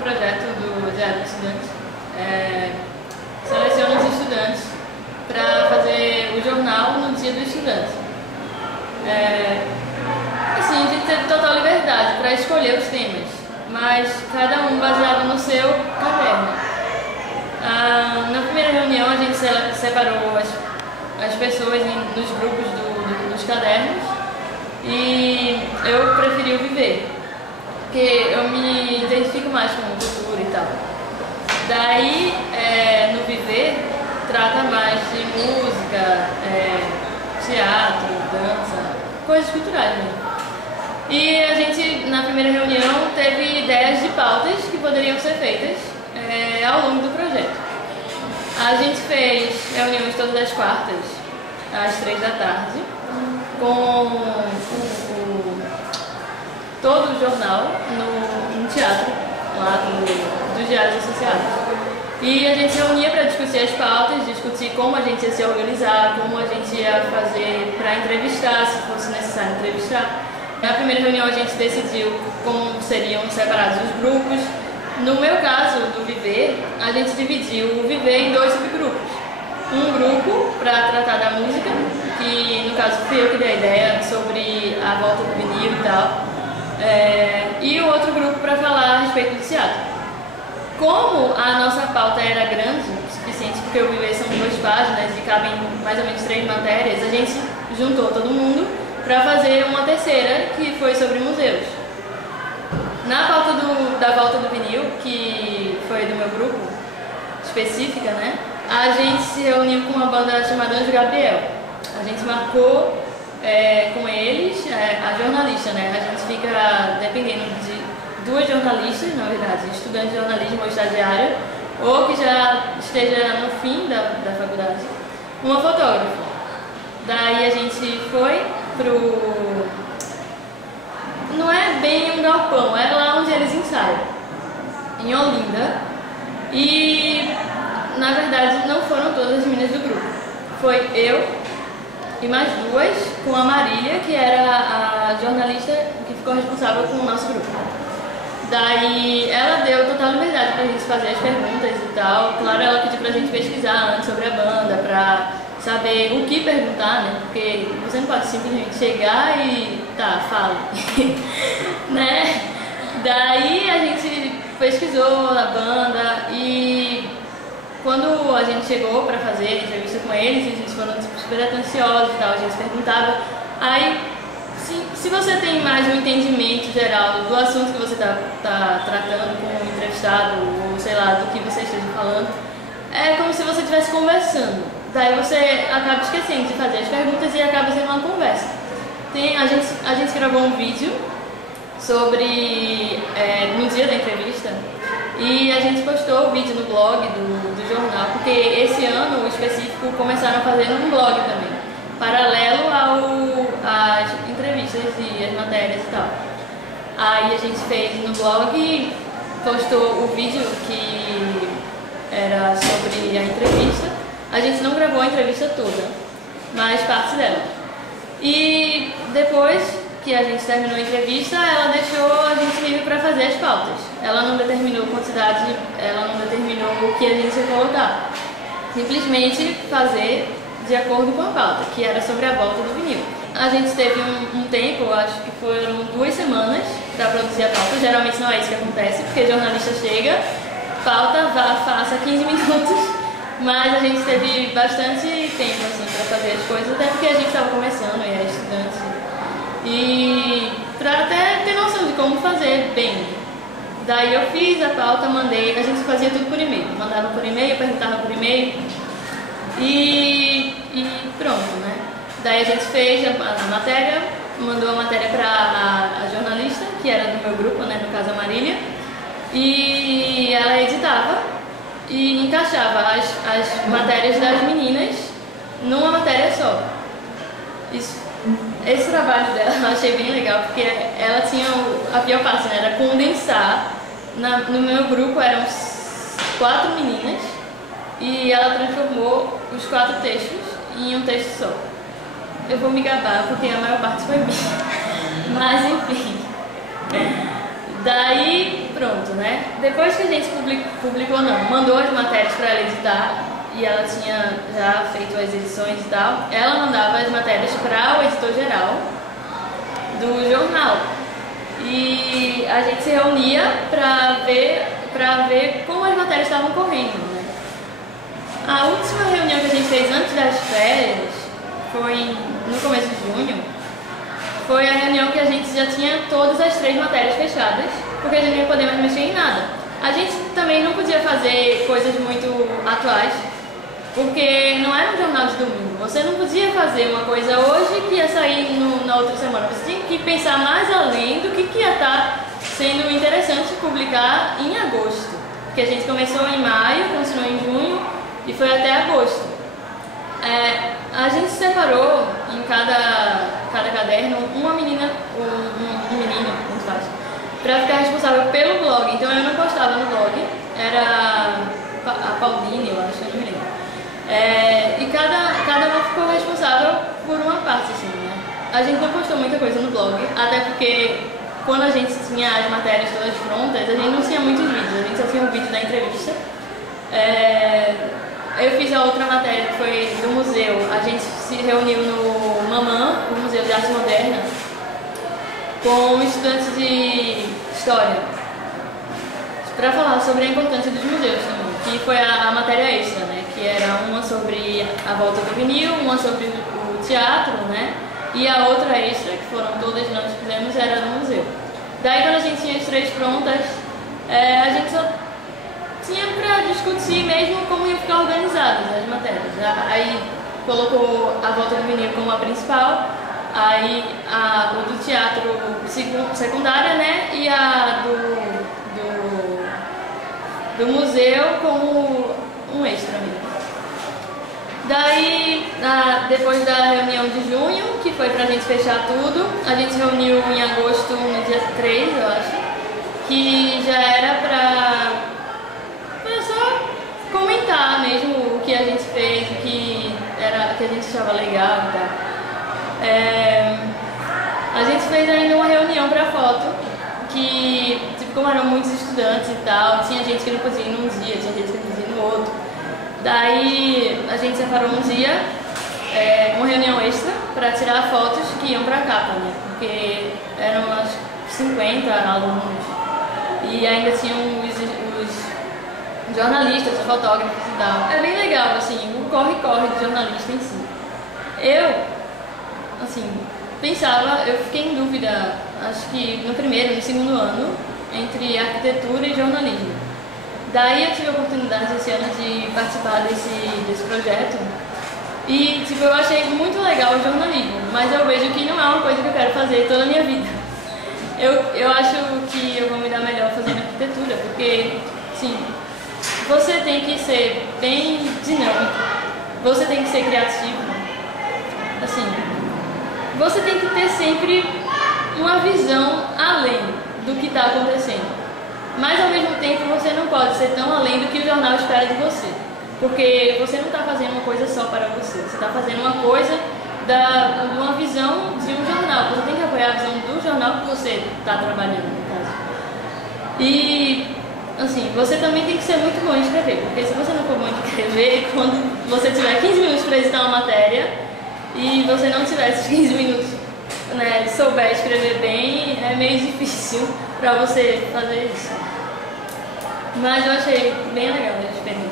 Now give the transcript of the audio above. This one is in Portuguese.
projeto do Diário do Estudante seleciona os estudantes para fazer o jornal no dia do estudante. Assim, a gente teve total liberdade para escolher os temas, mas cada um baseado no seu caderno. Na primeira reunião a gente separou as pessoas nos grupos dos cadernos e eu preferi o Viver, porque eu me identifico mais com cultura e tal. Daí, no Viver, trata mais de música, teatro, dança, coisas culturais mesmo. E a gente, na primeira reunião, teve ideias de pautas que poderiam ser feitas ao longo do projeto. A gente fez reuniões todas as quartas, às 3 da tarde, com todo o jornal no teatro, lá dos Diários Associados. E a gente se reunia para discutir as pautas, discutir como a gente ia se organizar, como a gente ia fazer para entrevistar, se fosse necessário entrevistar. Na primeira reunião a gente decidiu como seriam separados os grupos. No meu caso, do Viver, a gente dividiu o Viver em 2 subgrupos. Um grupo para tratar da música, que no caso fui eu que dei a ideia sobre a volta do vinil e tal. E o outro grupo para falar a respeito do teatro. Como a nossa pauta era grande, o suficiente, porque o Viver são 2 páginas e cabem mais ou menos 3 matérias, a gente juntou todo mundo para fazer uma terceira, que foi sobre museus. Na pauta da volta do vinil, que foi do meu grupo, específica, né? A gente se reuniu com uma banda chamada Anjo Gabriel. A gente marcou com eles, a jornalista, né? A gente fica dependendo de 2 jornalistas, na verdade, estudante de jornalismo ou estagiário, ou que já esteja no fim da faculdade, uma fotógrafa. Daí a gente foi não é bem um galpão, é lá onde eles ensaiam, em Olinda. E, na verdade, não foram todas as meninas do grupo. Foi eu e mais 2, com a Marília, que era a jornalista que ficou responsável com o nosso grupo. Daí ela deu total liberdade pra gente fazer as perguntas e tal. Claro, ela pediu pra gente pesquisar antes sobre a banda, pra saber o que perguntar, né? Porque você não pode simplesmente chegar e fala. Né? Daí a gente pesquisou a banda e quando a gente chegou pra fazer a entrevista com eles, eles foram super atenciosos e tal, a gente perguntava. Aí, se você tem mais um entendimento geral do assunto que você tá tratando com o entrevistado, ou sei lá, do que você esteja falando, é como se você estivesse conversando. Daí você acaba esquecendo de fazer as perguntas e acaba sendo uma conversa. A gente gravou um vídeo sobre no dia da entrevista e a gente postou o vídeo no blog do jornal, porque esse ano, o específico, começaram a fazer um blog também, paralelo às entrevistas e as matérias e tal. Aí a gente fez no blog, postou o vídeo que era sobre a entrevista. A gente não gravou a entrevista toda, mas parte dela. E depois que a gente terminou a entrevista, ela deixou a gente livre para fazer as pautas. Ela não determinou quantidade, ela não determinou o que a gente ia colocar. Simplesmente fazer de acordo com a pauta, que era sobre a volta do vinil. A gente teve um tempo, acho que foram 2 semanas para produzir a pauta. Geralmente não é isso que acontece, porque jornalista chega, pauta, vá, faça 15 minutos. Mas a gente teve bastante tempo assim, para fazer as coisas, até porque a gente estava começando e era estudante. E para até ter noção de como fazer bem. Daí eu fiz a pauta, mandei, a gente fazia tudo por e-mail. Mandava por e-mail, perguntava por e-mail e pronto, né? Daí a gente fez a matéria, mandou a matéria para a jornalista, que era do meu grupo, né, no caso a Marília, e ela editava e encaixava as matérias das meninas numa matéria só. Esse trabalho dela eu achei bem legal, porque ela tinha a pior parte, né, era condensar. No meu grupo eram 4 meninas e ela transformou os 4 textos em um texto só. Eu vou me gabar porque a maior parte foi minha, mas enfim. Daí pronto, né? Depois que a gente publicou não, mandou as matérias para ela editar, e ela tinha já feito as edições e tal, ela mandava as matérias para o editor geral do jornal. E a gente se reunia para ver como as matérias estavam correndo, né? A última reunião que a gente fez antes das férias foi no começo de junho. Foi a reunião que a gente já tinha todas as 3 matérias fechadas, porque a gente não ia poder mais mexer em nada. A gente também não podia fazer coisas muito atuais, porque não era um jornal de domingo. Você não podia fazer uma coisa hoje que ia sair na outra semana. Você tinha que pensar mais além do que ia estar sendo interessante publicar em agosto. Porque a gente começou em maio, continuou em junho e foi até agosto. A gente separou em cada caderno uma menina, um menino, muito fácil, para ficar responsável pelo blog. Então eu não postava no blog, era a Pauline, eu acho, eu não me lembro. E cada uma ficou responsável por uma parte, assim, né? A gente não postou muita coisa no blog, até porque quando a gente tinha as matérias todas prontas, a gente não tinha muitos vídeos, a gente só tinha um vídeo da entrevista. Eu fiz a outra matéria que foi do museu. A gente se reuniu no Mamã, o Museu de Arte Moderna, com estudantes de História, para falar sobre a importância dos museus também, que foi a matéria extra, né? Que era uma sobre a volta do vinil, uma sobre o teatro, né? E a outra extra, que foram todas que nós fizemos, era no museu. Daí, quando a gente tinha as 3 prontas, a gente só tinha para discutir mesmo como ia ficar organizadas as matérias. Aí colocou a volta do vinil como a principal, aí o do teatro secundária, né? E a do museu como um extra mesmo. Daí, depois da reunião de junho, que foi pra gente fechar tudo, a gente se reuniu em agosto, no dia 3, eu acho, que já era pra só comentar mesmo o que a gente fez, o que a gente achava legal e tal. A gente fez ainda uma reunião pra foto, que, tipo, como eram muitos estudantes e tal, tinha gente que não podia ir num dia, tinha gente que não podia ir no outro. Daí a gente separou um dia, uma reunião extra, para tirar fotos que iam pra capa, né? Porque eram umas 50 alunos e ainda tinham os jornalistas, os fotógrafos e tal. É bem legal, assim, o corre-corre do jornalista em si. Eu, assim, eu fiquei em dúvida, acho que no primeiro e no segundo ano, entre arquitetura e jornalismo. Daí eu tive a oportunidade esse ano de participar desse projeto e, tipo, eu achei muito legal o jornalismo, mas eu vejo que não é uma coisa que eu quero fazer toda a minha vida. Eu acho que eu vou me dar melhor fazendo arquitetura, porque, sim, você tem que ser bem dinâmico, você tem que ser criativo, assim, você tem que ter sempre uma visão além do que está acontecendo. Mas ao mesmo tempo você não pode ser tão além do que o jornal espera de você. Porque você não está fazendo uma coisa só para você. Você está fazendo uma coisa de uma visão de um jornal. Você tem que apoiar a visão do jornal que você está trabalhando, no caso. E, assim, você também tem que ser muito bom em escrever. Porque se você não for bom em escrever, quando você tiver 15 minutos para editar uma matéria e você não tiver esses 15 minutos, né, souber escrever bem, é meio difícil para você fazer isso. Mas eu achei bem legal a experiência.